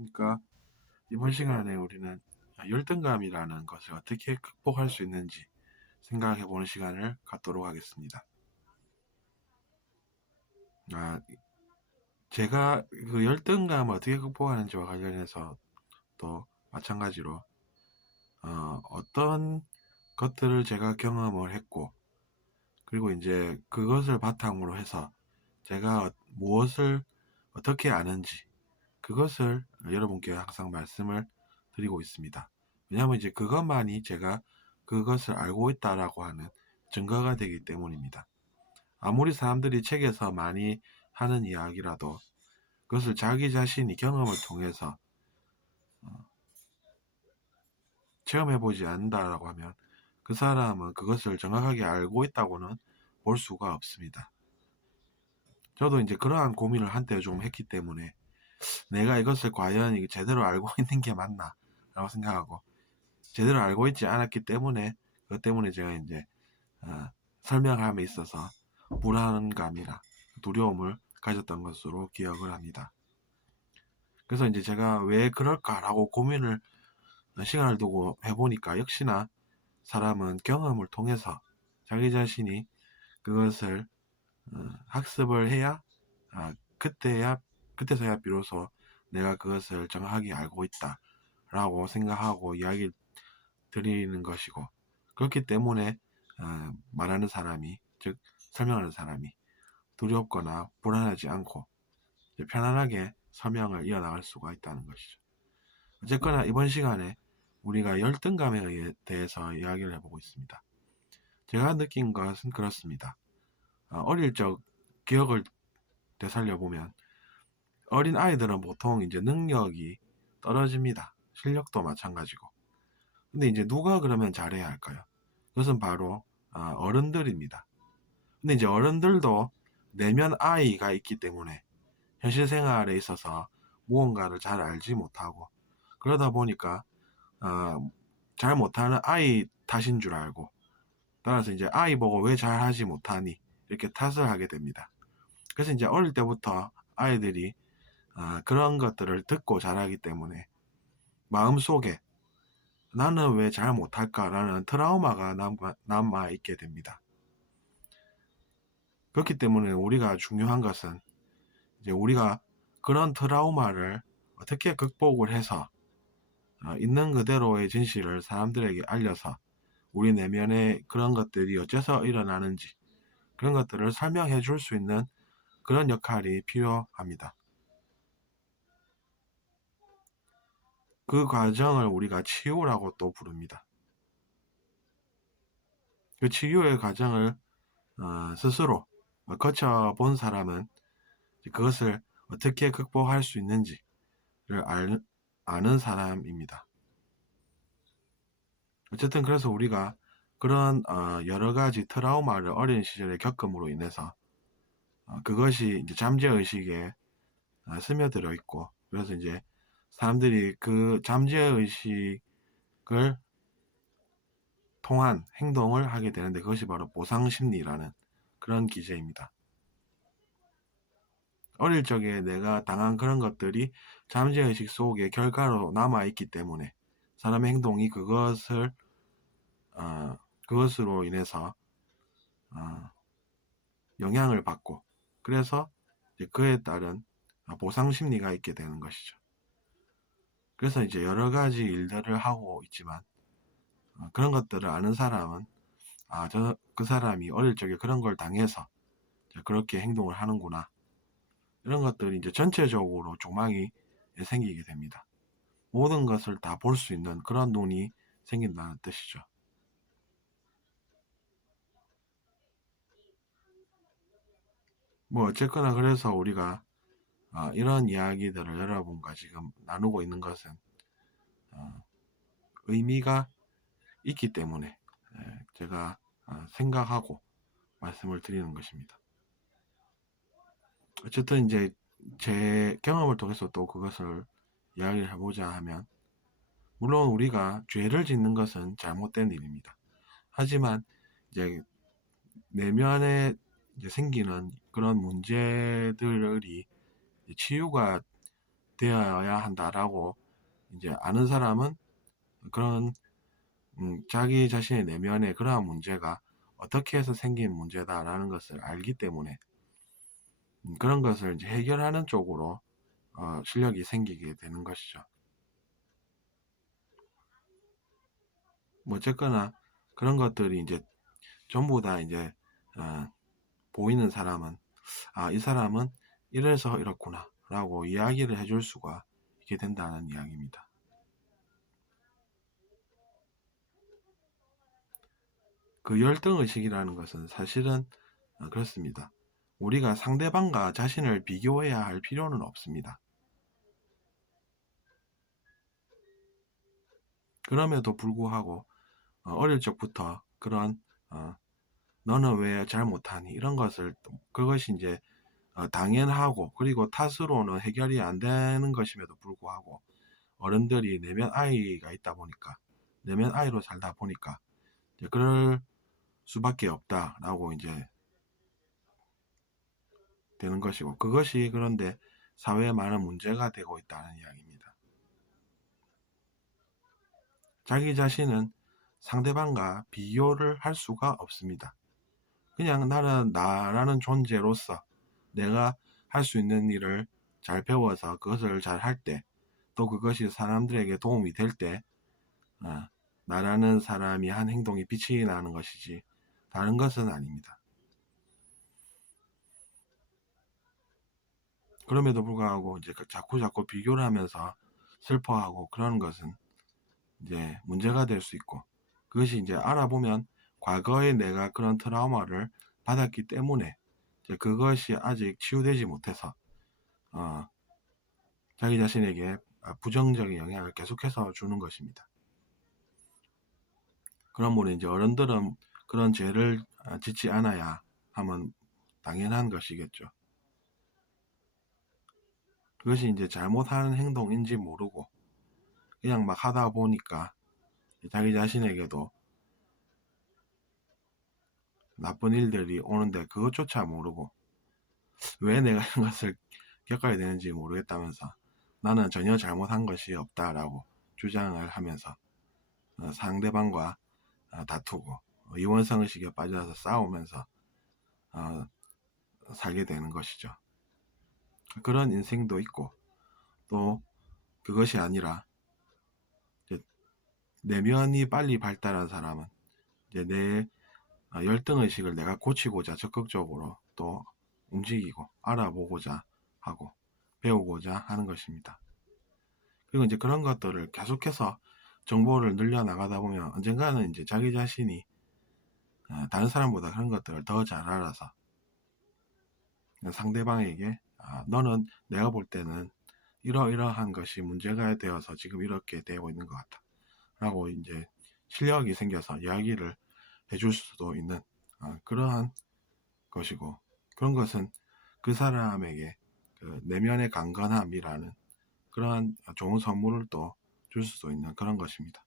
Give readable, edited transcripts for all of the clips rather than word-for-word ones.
그러니까 이번 시간에 우리는 열등감이라는 것을 어떻게 극복할 수 있는지 생각해 보는 시간을 갖도록 하겠습니다. 아, 제가 그 열등감을 어떻게 극복하는지와 관련해서 또 마찬가지로 어떤 것들을 제가 경험을 했고, 그리고 이제 그것을 바탕으로 해서 제가 무엇을 어떻게 아는지 그것을 여러분께 항상 말씀을 드리고 있습니다. 왜냐하면 이제 그것만이 제가 그것을 알고 있다라고 하는 증거가 되기 때문입니다. 아무리 사람들이 책에서 많이 하는 이야기라도 그것을 자기 자신이 경험을 통해서 체험해보지 않는다라고 하면 그 사람은 그것을 정확하게 알고 있다고는 볼 수가 없습니다. 저도 이제 그러한 고민을 한때 좀 했기 때문에 내가 이것을 과연 제대로 알고 있는 게 맞나 라고 생각하고, 제대로 알고 있지 않았기 때문에 그것 때문에 제가 이제 어, 설명함에 있어서 불안감이나 두려움을 가졌던 것으로 기억을 합니다. 그래서 이제 제가 왜 그럴까라고 고민을 시간을 두고 해보니까 역시나 사람은 경험을 통해서 자기 자신이 그것을 학습을 해야 그때서야 비로소 내가 그것을 정확하게 알고 있다라고 생각하고 이야기를 드리는 것이고, 그렇기 때문에 말하는 사람이, 즉 설명하는 사람이 두렵거나 불안하지 않고 편안하게 설명을 이어나갈 수가 있다는 것이죠. 어쨌거나 이번 시간에 우리가 열등감에 대해서 이야기를 해보고 있습니다. 제가 느낀 것은 그렇습니다. 어릴 적 기억을 되살려보면 어린 아이들은 보통 이제 능력이 떨어집니다. 실력도 마찬가지고. 근데 이제 누가 그러면 잘해야 할까요? 그것은 바로 어른들입니다. 근데 이제 어른들도 내면 아이가 있기 때문에 현실 생활에 있어서 무언가를 잘 알지 못하고, 그러다 보니까 잘 못하는 아이 탓인 줄 알고, 따라서 이제 아이 보고 왜 잘하지 못하니 이렇게 탓을 하게 됩니다. 그래서 이제 어릴 때부터 아이들이 그런 것들을 듣고 자라기 때문에 마음속에 나는 왜 잘 못할까라는 트라우마가 남아 있게 됩니다. 그렇기 때문에 우리가 중요한 것은 이제 우리가 그런 트라우마를 어떻게 극복을 해서 있는 그대로의 진실을 사람들에게 알려서 우리 내면에 그런 것들이 어째서 일어나는지 그런 것들을 설명해 줄 수 있는 그런 역할이 필요합니다. 그 과정을 우리가 치유라고 또 부릅니다. 그 치유의 과정을 스스로 거쳐본 사람은 그것을 어떻게 극복할 수 있는지를 아는 사람입니다. 어쨌든 그래서 우리가 그런 여러 가지 트라우마를 어린 시절에 겪음으로 인해서 그것이 이제 잠재의식에 스며들어 있고, 그래서 이제 사람들이 그 잠재의식을 통한 행동을 하게 되는데 그것이 바로 보상심리라는 그런 기제입니다. 어릴 적에 내가 당한 그런 것들이 잠재의식 속에 결과로 남아있기 때문에 사람의 행동이 그것으로 인해서 영향을 받고, 그래서 이제 그에 따른 보상 심리가 있게 되는 것이죠. 그래서 이제 여러 가지 일들을 하고 있지만 그런 것들을 아는 사람은 그 사람이 어릴 적에 그런 걸 당해서 그렇게 행동을 하는구나, 이런 것들이 이제 전체적으로 조망이 생기게 됩니다. 모든 것을 다 볼 수 있는 그런 눈이 생긴다는 뜻이죠. 뭐 어쨌거나 그래서 우리가 이런 이야기들을 여러분과 지금 나누고 있는 것은 의미가 있기 때문에 제가 생각하고 말씀을 드리는 것입니다. 어쨌든 이제 제 경험을 통해서 또 그것을 이야기를 해보자 하면, 물론 우리가 죄를 짓는 것은 잘못된 일입니다. 하지만 이제 내면에 이제 생기는 그런 문제들이 치유가 되어야 한다라고 이제 아는 사람은 그런 자기 자신의 내면에 그러한 문제가 어떻게 해서 생긴 문제다라는 것을 알기 때문에 그런 것을 이제 해결하는 쪽으로 실력이 생기게 되는 것이죠. 뭐 어쨌거나 그런 것들이 이제 전부 다 이제 보이는 사람은 이 사람은 이래서 이렇구나 라고 이야기를 해줄 수가 있게 된다는 이야기입니다. 그 열등의식이라는 것은 사실은 그렇습니다. 우리가 상대방과 자신을 비교해야 할 필요는 없습니다. 그럼에도 불구하고 어릴 적부터 그런 너는 왜 잘 못하니 이런 것을 그것이 이제 당연하고 그리고 탓으로는 해결이 안 되는 것임에도 불구하고 어른들이 내면 아이가 있다 보니까 내면 아이로 살다 보니까 이제 그럴 수밖에 없다라고 이제 되는 것이고 그것이 그런데 사회에 많은 문제가 되고 있다는 이야기입니다. 자기 자신은 상대방과 비교를 할 수가 없습니다. 그냥 나는 나라는 존재로서 내가 할 수 있는 일을 잘 배워서 그것을 잘 할 때, 또 그것이 사람들에게 도움이 될 때, 나라는 사람이 한 행동이 빛이 나는 것이지 다른 것은 아닙니다. 그럼에도 불구하고 이제 자꾸 비교를 하면서 슬퍼하고 그러는 것은 이제 문제가 될 수 있고 그것이 이제 알아보면 과거에 내가 그런 트라우마를 받았기 때문에 이제 그것이 아직 치유되지 못해서 자기 자신에게 부정적인 영향을 계속해서 주는 것입니다. 그러므로 이제 어른들은 그런 죄를 짓지 않아야 하면 당연한 것이겠죠. 그것이 이제 잘못하는 행동인지 모르고 그냥 막 하다 보니까 자기 자신에게도 나쁜 일들이 오는데 그것조차 모르고 왜 내가 이런 것을 겪어야 되는지 모르겠다면서 나는 전혀 잘못한 것이 없다라고 주장을 하면서 상대방과 다투고 이원성의식에 빠져서 싸우면서 살게 되는 것이죠. 그런 인생도 있고 또 그것이 아니라 이제 내면이 빨리 발달한 사람은 이제 내 열등의식을 내가 고치고자 적극적으로 또 움직이고 알아보고자 하고 배우고자 하는 것입니다. 그리고 이제 그런 것들을 계속해서 정보를 늘려나가다 보면 언젠가는 이제 자기 자신이 다른 사람보다 그런 것들을 더 잘 알아서 상대방에게 너는 내가 볼 때는 이러이러한 것이 문제가 되어서 지금 이렇게 되고 있는 것 같아 라고 이제 실력이 생겨서 이야기를 해줄 수도 있는 그러한 것이고 그런 것은 그 사람에게 그 내면의 강건함이라는 그러한 좋은 선물을 또 줄 수도 있는 그런 것입니다.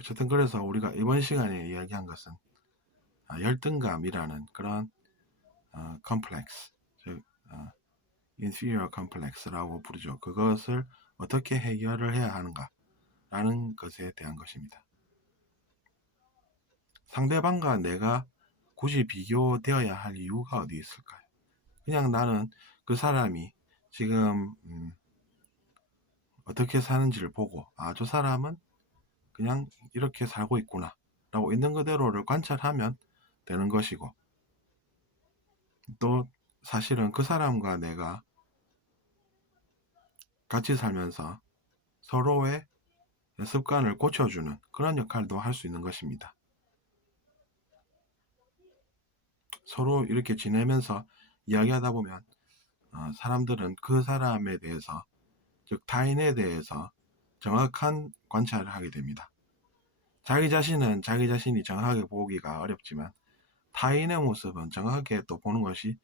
어쨌든 그래서 우리가 이번 시간에 이야기한 것은 열등감이라는 그런 컴플렉스, 즉 inferior complex라고 부르죠. 그것을 어떻게 해결을 해야 하는가라는 것에 대한 것입니다. 상대방과 내가 굳이 비교되어야 할 이유가 어디 있을까요? 그냥 나는 그 사람이 지금 어떻게 사는지를 보고 저 사람은 그냥 이렇게 살고 있구나 라고 있는 그대로를 관찰하면 되는 것이고 또 사실은 그 사람과 내가 같이 살면서 서로의 습관을 고쳐주는 그런 역할도 할 수 있는 것입니다. 서로 이렇게 지내면서 이야기하다 보면 사람들은 그 사람에 대해서 즉 타인에 대해서 정확한 관찰을 하게 됩니다. 자기 자신은 자기 자신이 정확하게 보기가 어렵지만 타인의 모습은 정확하게 또 보는 것이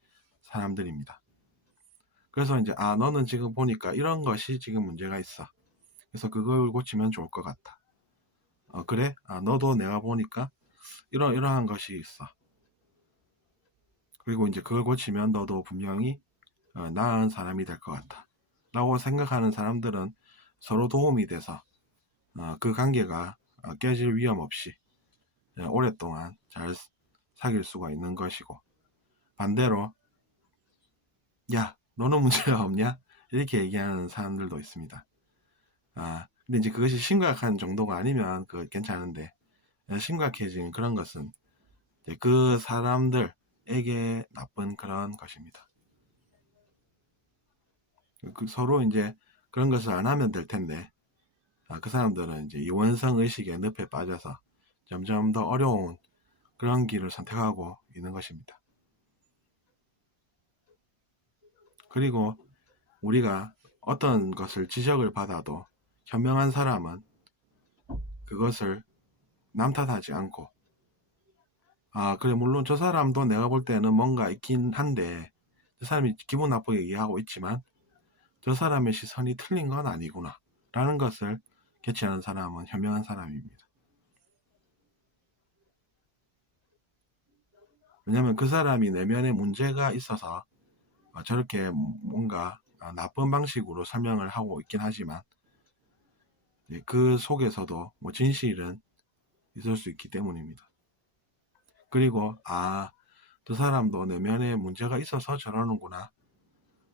사람들입니다. 그래서 이제 너는 지금 보니까 이런 것이 지금 문제가 있어. 그래서 그걸 고치면 좋을 것 같아. 그래? 너도 내가 보니까 이러한 것이 있어. 그리고 이제 그걸 고치면 너도 분명히 나은 사람이 될 것 같아 라고 생각하는 사람들은 서로 도움이 돼서 그 관계가 깨질 위험 없이 오랫동안 잘 사귈 수가 있는 것이고, 반대로 야 너는 문제가 없냐 이렇게 얘기하는 사람들도 있습니다. 근데 이제 그것이 심각한 정도가 아니면 괜찮은데, 심각해진 그런 것은 그 사람들에게 나쁜 그런 것입니다. 서로 이제 그런 것을 안 하면 될 텐데, 그 사람들은 이제 이원성 의식의 늪에 빠져서 점점 더 어려운 그런 길을 선택하고 있는 것입니다. 그리고 우리가 어떤 것을 지적을 받아도 현명한 사람은 그것을 남 탓하지 않고, 그래 물론 저 사람도 내가 볼 때는 뭔가 있긴 한데 저 사람이 기분 나쁘게 얘기하고 있지만 저 사람의 시선이 틀린 건 아니구나 라는 것을 캐치하는 사람은 현명한 사람입니다. 왜냐하면 그 사람이 내면에 문제가 있어서 저렇게 뭔가 나쁜 방식으로 설명을 하고 있긴 하지만 그 속에서도 뭐 진실은 있을 수 있기 때문입니다. 그리고 저 사람도 내면에 문제가 있어서 저러는구나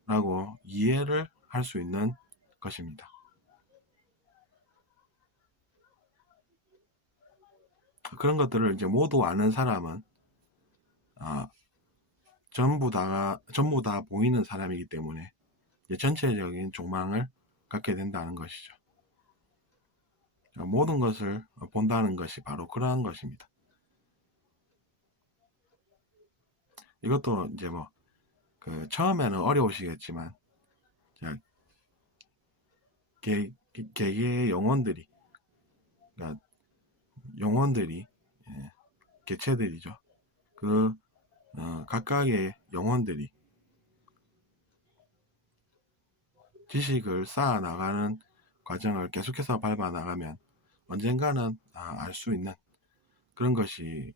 라고 이해를 할 수 있는 것입니다. 그런 것들을 이제 모두 아는 사람은 전부 다 보이는 사람이기 때문에 전체적인 종망을 갖게 된다는 것이죠. 모든 것을 본다는 것이 바로 그러한 것입니다. 이것도 이제 처음에는 어려우시겠지만 개개의 영혼들이, 그러니까 영혼들이 개체들이죠. 각각의 영혼들이 지식을 쌓아 나가는 과정을 계속해서 밟아 나가면 언젠가는 알 수 있는 그런 것이,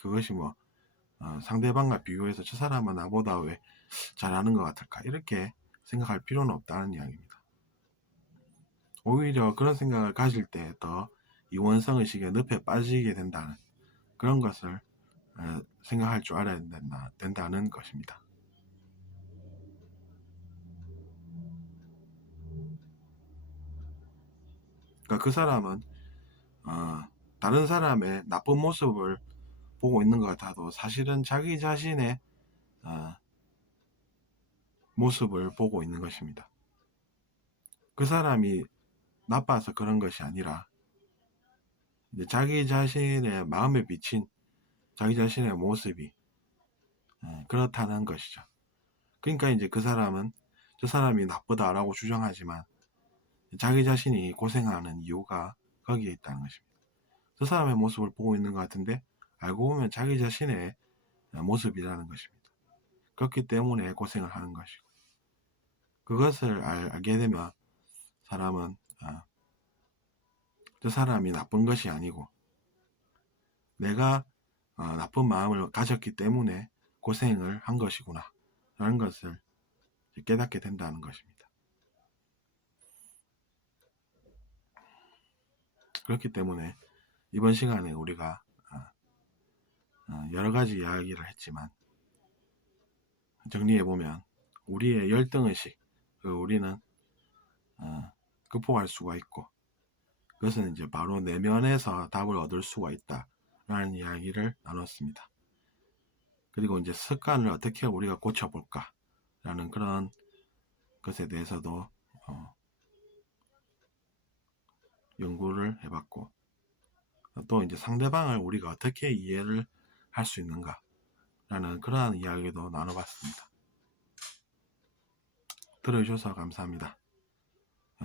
그것이 상대방과 비교해서 저 사람은 나보다 왜 잘하는 것 같을까 이렇게 생각할 필요는 없다는 이야기입니다. 오히려 그런 생각을 가질 때 더 이원성 의식의 늪에 빠지게 된다는 그런 것을 생각할 줄 알아야 된다는 것입니다. 그러니까 그 사람은 다른 사람의 나쁜 모습을 보고 있는 것 같아도 사실은 자기 자신의 모습을 보고 있는 것입니다. 그 사람이 나빠서 그런 것이 아니라 자기 자신의 마음에 비친 자기 자신의 모습이 그렇다는 것이죠. 그러니까 이제 그 사람은 저 사람이 나쁘다라고 주장하지만 자기 자신이 고생하는 이유가 거기에 있다는 것입니다. 저 사람의 모습을 보고 있는 것 같은데 알고 보면 자기 자신의 모습이라는 것입니다. 그렇기 때문에 고생을 하는 것이고, 그것을 알게 되면 사람은 저 사람이 나쁜 것이 아니고 내가 나쁜 마음을 가졌기 때문에 고생을 한 것이구나 라는 것을 깨닫게 된다는 것입니다. 그렇기 때문에 이번 시간에 우리가 여러 가지 이야기를 했지만 정리해보면 우리의 열등의식, 우리는 극복할 수가 있고, 그것은 이제 바로 내면에서 답을 얻을 수가 있다라는 이야기를 나눴습니다. 그리고 이제 습관을 어떻게 우리가 고쳐볼까라는 그런 것에 대해서도 연구를 해봤고, 또 이제 상대방을 우리가 어떻게 이해를 할 수 있는가라는 그러한 이야기도 나눠봤습니다. 들어주셔서 감사합니다.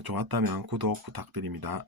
좋았다면 구독 부탁드립니다.